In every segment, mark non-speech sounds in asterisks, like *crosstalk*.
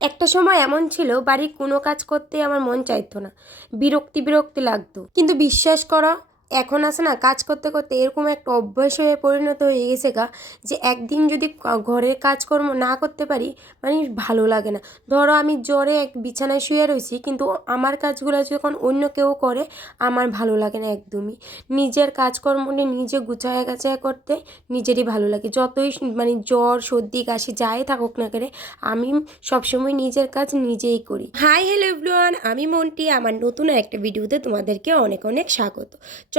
একটা সময় এমন ছিল, বাড়ির কোনো কাজ করতে আমার মন চাইতো না। বিরক্তি বিরক্তি লাগতো। কিন্তু বিশ্বাস করো এখন আছে না, কাজ করতে করতে এরকম একটা অভ্যাস হয়ে পরিণত হয়ে গেছে গা, যে একদিন যদি ঘরের কাজকর্ম না করতে পারি মানে ভালো লাগে না। ধরো আমি জ্বরে এক বিছানায় শুয়ে রয়েছি কিন্তু আমার কাজগুলো যখন অন্য কেউ করে, আমার ভালো লাগে না একদমই। নিজের কাজকর্ম নিজে গুছায় গাছায় করতে নিজেরই ভালো লাগে। যতই মানে জ্বর, সর্দি, কাশি যাই থাকুক না করে আমি সবসময় নিজের কাজ নিজেই করি। হাই, হ্যালো এভরিওয়ান, আমি মন্টি। আমার নতুন একটা ভিডিওতে তোমাদেরকে অনেক অনেক স্বাগত।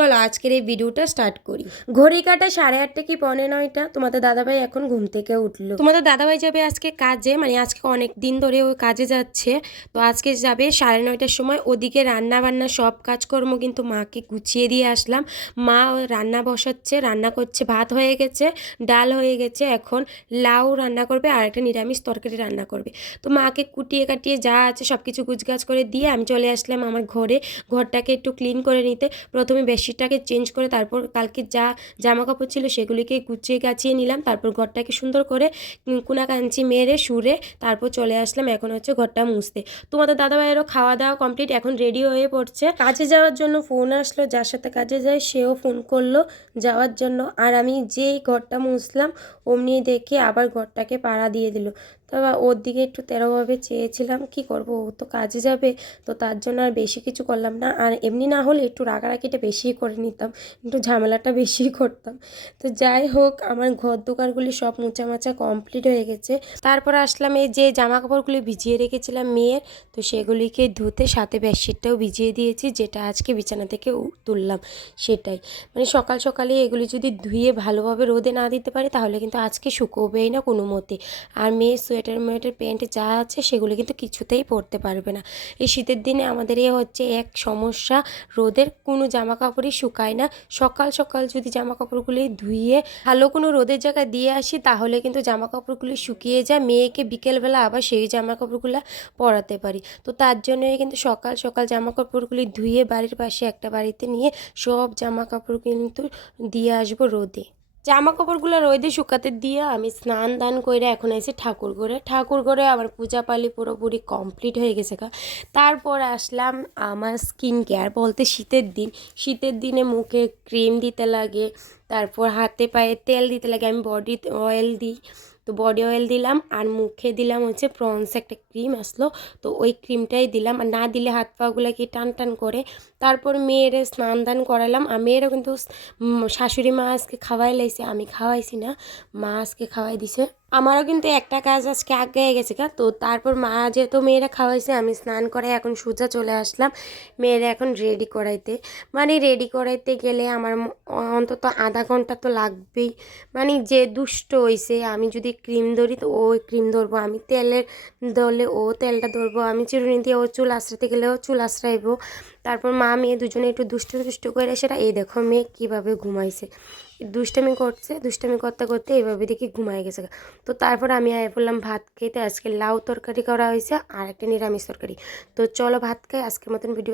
চলো আজকের এই ভিডিওটা স্টার্ট করি। ঘড়ি কাটা সাড়ে আটটা কি পনে নয়টা? তোমাদের দাদাভাই এখন ঘুম থেকে উঠল। তোমাদের দাদাভাই যাবে আজকে কাজে মানে আজকে অনেক দিন ধরে ও কাজে যাচ্ছে। তো আজকে যাবে সাড়ে নয়টার সময়। ওদিকে রান্না বান্না সব কাজকর্ম কিন্তু মাকে গুছিয়ে দিয়ে আসলাম। মা রান্না বসাচ্ছে, রান্না করছে, ভাত হয়ে গেছে, ডাল হয়ে গেছে। এখন লাউ রান্না করবে আর একটা নিরামিষ তরকারি রান্না করবে। তো মাকে কুটিয়ে কাটিয়ে যা আছে সব কিছু গুছগাছ করে দিয়ে আমি চলে আসলাম আমার ঘরে। ঘরটাকে একটু ক্লিন করে নিতে। প্রথমে বেডশিটটাকে চেঞ্জ করে তারপর কালকে যা জামা কাপড় ছিল সেগুলিকে গুছিয়ে গাছিয়ে নিলাম। তারপর ঘরটাকে সুন্দর করে কুনা কাঞ্চি মেরে সুরে তারপর চলে আসলাম এখন হচ্ছে ঘরটা মুছতে। তোমাদের দাদাভাইয়েরও খাওয়া দাওয়া কমপ্লিট এখন রেডি হয়ে পড়ছে। কাজে যাওয়ার জন্য ফোন আসলো, যার সাথে কাজে যায় সেও ফোন করল যাওয়ার জন্য। আর আমি যেই ঘরটা মুছলাম অমনি দেখে আবার ঘরটাকে পাড়া দিয়ে দিল। তবে ওর দিকে একটু তেরোভাবে চেয়েছিলাম, কি করব? ও তো কাজে যাবে, তো তার জন্য আর বেশি কিছু করলাম না। আর এমনি না হলে একটু রাগারাগিটা বেশিই করে নিতাম, একটু ঝামেলাটা বেশিই *laughs* করতাম। তো যাই হোক, আমার ঘর দোকানগুলি সব মোচা মাচা কমপ্লিট হয়ে গেছে। তারপর আসলাম এই যে জামা কাপড়গুলি ভিজিয়ে রেখেছিলাম মেয়ের, তো সেগুলিকে ধুতে সাথে বেডশিটটাও ভিজিয়ে দিয়েছি, যেটা আজকে বিছানা থেকে তুললাম, সেটাই। মানে সকাল সকালে এগুলি যদি ধুয়ে ভালোভাবে রোদে না দিতে পারি, তাহলে কিন্তু আজকে শুকোবেই না কোনো মতে। আর মেয়ের সোয়েটার, মোয়েটার প্যান্ট যা আছে, সেগুলো কিন্তু কিছুতেই পরতে পারবে না। এই শীতের দিনে আমাদের এ হচ্ছে এক সমস্যা, রোদের কোনো জামা কাপড়ই শুকায় না। সকাল সকাল যদি জামা কাপড়গুলি ধুয়ে ভালো কোনো রোদের জায়গায় দিয়ে আসি, তাহলে কিন্তু জামা কাপড়গুলি শুকিয়ে যায়। মেয়েকে বিকেলবেলা আবার সেই জামা কাপড়গুলো পরাতে পারি। তো তার জন্যই কিন্তু সকাল সকাল জামা কাপড়গুলি ধুয়ে বাড়ির পাশে একটা বাড়িতে নিয়ে সব জামা কাপড় কিন্তু দিয়ে আসব রোদে। জামা কাপড়গুলো রোদে শুকাতে দিয়ে আমি স্নান দান করে এখন এসে ঠাকুর ঘরে ঠাকুর ঘরে আমার পূজা পালি পুরোপুরি কমপ্লিট হয়ে গেছে কা তারপর আসলাম আমার স্কিন কেয়ার বলতে শীতের দিন। শীতের দিনে মুখে ক্রিম দিতে লাগে, তারপর হাতে পায়ে তেল দিতে লাগে। আমি বডি অয়েল দিই। তো বডি অয়েল দিলাম আর মুখে দিলাম হচ্ছে প্রন্স একটা ক্রিম আসলো। তো ওই ক্রিমটাই দিলাম আর না দিলে হাত পাগুলোকে টান টান করে। তারপর মেয়ের স্নান দান করালাম। আর মেয়েরা কিন্তু শাশুড়ি মা আজকে খাওয়াই লাইছে, আমি খাওয়াইছি না। মা আজকে খাওয়াই দিছে। আমারও কিন্তু একটা কাজ আজকে আগে গেছে গা। তো তারপর মা যেহেতু মেয়েরা খাওয়াইছে, আমি স্নান করে এখন সোজা চলে আসলাম মেয়েরা এখন রেডি করাইতে। মানে রেডি করাইতে গেলে আমার অন্তত আধা ঘণ্টা তো লাগবেই। মানে যে দুষ্ট হইছে, আমি যদি ক্রিম ধরি তো ও ক্রিম ধরবো, আমি তেলের ধরলে ও তেলটা ধরবো, আমি চিরুনি দিয়ে ও চুল আশ্রাতে গেলে ও চুল আশ্রাইবো তারপর মা মেয়ে দুজনে একটু দুষ্ট দুষ্ট করে সেটা, এই দেখো মেয়ে কীভাবে ঘুমাইছে। দুষ্টামি করছে, দুষ্টামি করতে করতে এইভাবে দেখি ঘুমায় গেছে তো তারপর আমি আয় বললাম, ভাত খেতে আজকে লাউ তরকারি করা হয়েছে আর একটা নিরামিষ তরকারি। তো চলো ভাত খাই, আজকের মতন ভিডিও